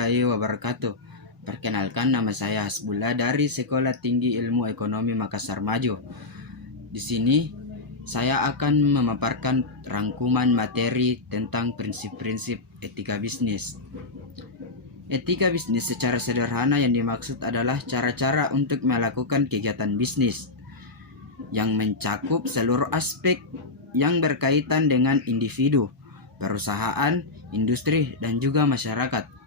warahmatullahi wabarakatuh. Perkenalkan, nama saya Hasbullah dari Sekolah Tinggi Ilmu Ekonomi Makassar Maju. Di sini saya akan memaparkan rangkuman materi tentang prinsip-prinsip etika bisnis. Etika bisnis secara sederhana yang dimaksud adalah cara-cara untuk melakukan kegiatan bisnis yang mencakup seluruh aspek yang berkaitan dengan individu, perusahaan, industri, dan juga masyarakat.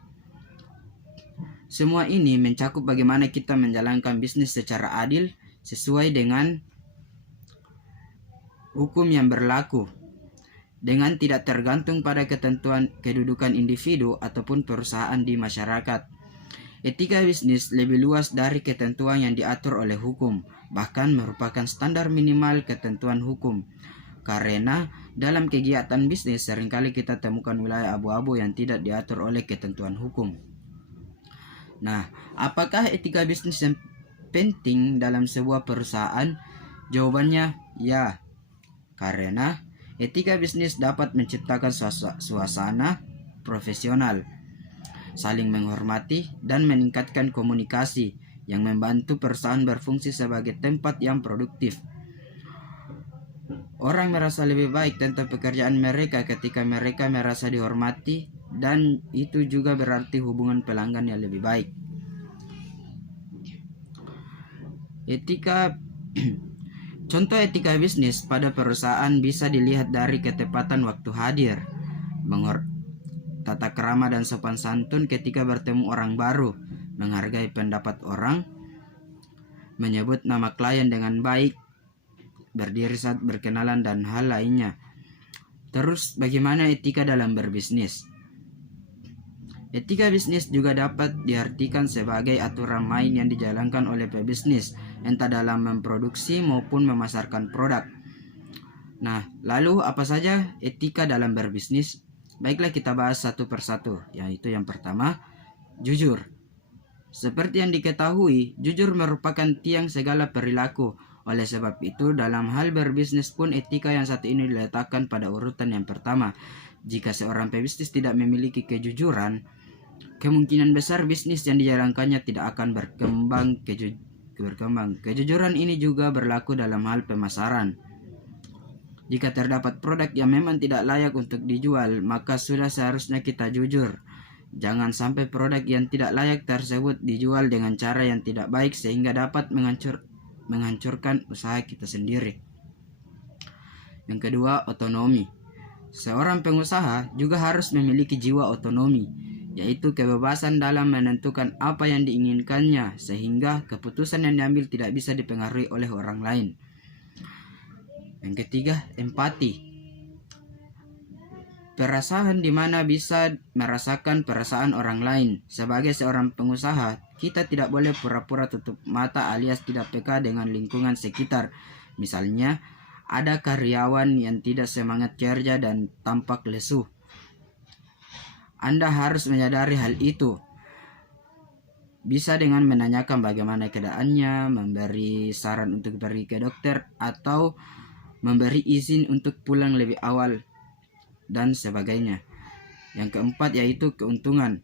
Semua ini mencakup bagaimana kita menjalankan bisnis secara adil sesuai dengan hukum yang berlaku, dengan tidak tergantung pada ketentuan kedudukan individu ataupun perusahaan di masyarakat. Etika bisnis lebih luas dari ketentuan yang diatur oleh hukum, bahkan merupakan standar minimal ketentuan hukum. Karena dalam kegiatan bisnis seringkali kita temukan wilayah abu-abu yang tidak diatur oleh ketentuan hukum. Nah, apakah etika bisnis yang penting dalam sebuah perusahaan? Jawabannya ya, karena etika bisnis dapat menciptakan suasana profesional, saling menghormati, dan meningkatkan komunikasi yang membantu perusahaan berfungsi sebagai tempat yang produktif. Orang merasa lebih baik tentang pekerjaan mereka ketika mereka merasa dihormati, dan itu juga berarti hubungan pelanggan yang lebih baik. Contoh etika bisnis pada perusahaan bisa dilihat dari ketepatan waktu hadir, tata krama dan sopan santun ketika bertemu orang baru, menghargai pendapat orang, menyebut nama klien dengan baik, berdiri saat berkenalan, dan hal lainnya. Terus, bagaimana etika dalam berbisnis? Etika bisnis juga dapat diartikan sebagai aturan main yang dijalankan oleh pebisnis, entah dalam memproduksi maupun memasarkan produk. Nah, lalu apa saja etika dalam berbisnis? Baiklah, kita bahas satu persatu, yaitu yang pertama, jujur. Seperti yang diketahui, jujur merupakan tiang segala perilaku. Oleh sebab itu, dalam hal berbisnis pun etika yang satu ini diletakkan pada urutan yang pertama. Jika seorang pebisnis tidak memiliki kejujuran, kemungkinan besar bisnis yang dijalankannya tidak akan berkembang. Kejujuran ini juga berlaku dalam hal pemasaran. Jika terdapat produk yang memang tidak layak untuk dijual, maka sudah seharusnya kita jujur. Jangan sampai produk yang tidak layak tersebut dijual dengan cara yang tidak baik sehingga dapat menghancurkan usaha kita sendiri. Yang kedua, otonomi. Seorang pengusaha juga harus memiliki jiwa otonomi, yaitu kebebasan dalam menentukan apa yang diinginkannya, sehingga keputusan yang diambil tidak bisa dipengaruhi oleh orang lain. Yang ketiga, empati. Perasaan di mana bisa merasakan perasaan orang lain. Sebagai seorang pengusaha, kita tidak boleh pura-pura tutup mata alias tidak peka dengan lingkungan sekitar. Misalnya, ada karyawan yang tidak semangat kerja dan tampak lesu. Anda harus menyadari hal itu. Bisa dengan menanyakan bagaimana keadaannya, memberi saran untuk pergi ke dokter, atau memberi izin untuk pulang lebih awal, dan sebagainya. Yang keempat, yaitu keuntungan.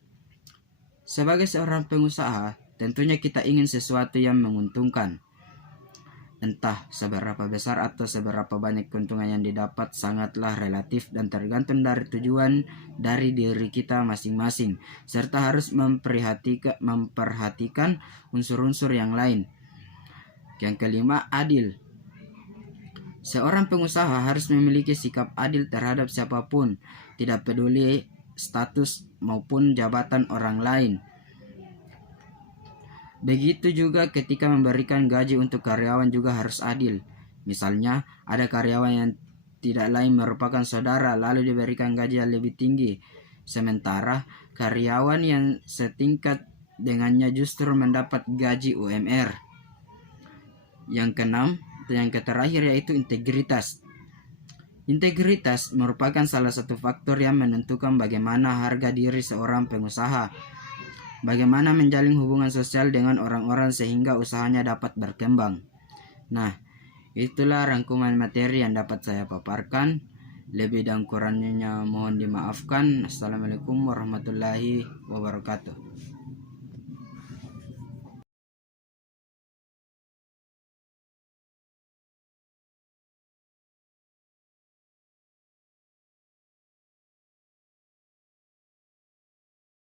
Sebagai seorang pengusaha, tentunya kita ingin sesuatu yang menguntungkan. Entah seberapa besar atau seberapa banyak keuntungan yang didapat sangatlah relatif dan tergantung dari tujuan dari diri kita masing-masing, serta harus memperhatikan unsur-unsur yang lain. Yang kelima, adil. Seorang pengusaha harus memiliki sikap adil terhadap siapapun, tidak peduli status maupun jabatan orang lain. Begitu juga ketika memberikan gaji untuk karyawan juga harus adil. Misalnya, ada karyawan yang tidak lain merupakan saudara lalu diberikan gaji yang lebih tinggi, sementara karyawan yang setingkat dengannya justru mendapat gaji UMR. Yang keenam, yang terakhir, yaitu integritas. Integritas merupakan salah satu faktor yang menentukan bagaimana harga diri seorang pengusaha, bagaimana menjalin hubungan sosial dengan orang-orang sehingga usahanya dapat berkembang. Nah, itulah rangkuman materi yang dapat saya paparkan. Lebih dan kurangnya mohon dimaafkan. Assalamualaikum warahmatullahi wabarakatuh.